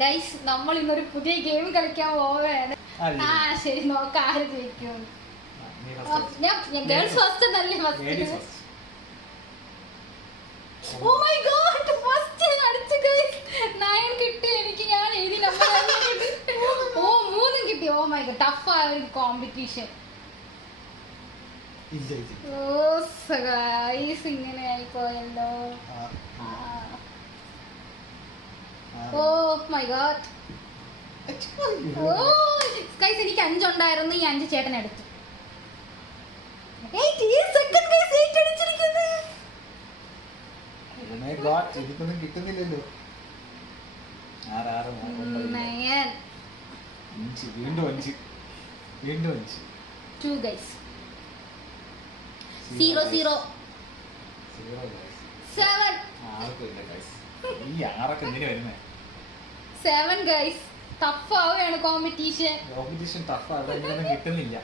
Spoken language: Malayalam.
ഗൈസ് നമ്മൾ ഇന്നൊരു പുതിയ ഗെയിം കളിക്കാൻ പോവുകയാണ്. ശരി, നോക്കാം ആര് ജയിക്കും. ഞാൻ ഗേൾസ് ഫസ്റ്റ് എന്നല്ലേ first. Oh my god, first അടിച്ചു ഗൈസ്. 9 കിട്ടി എനിക്ക്. ഞാൻ എഴുതി നമ്പർ. ഓ 3 കിട്ടി. ഓ മൈ ഗോഡ്, ടഫ് ആയ ഒരു കോമ്പറ്റീഷൻ. ഓ ഗൈസ്, ഇങ്ങനെ ആയി പോയല്ലോ. Oh my god. Oh guys, എനിക്ക് 5 ഉണ്ടായിരുന്നു. ഈ 5 ചേട്ടൻ എടുത്തു. 8 സെക്കൻഡ് ഗൈസ്, 8 അടിച്ചിരിക്കുന്നു. എനിക്കൊന്നും കിട്ടുന്നില്ലല്ലോ. 2 ഗൈസ്. 0 0 7 7 ഗൈസ്. ടഫ് ആവുകയാണ് കോമ്പറ്റീഷൻ. ടഫ് കിട്ടുന്നില്ല.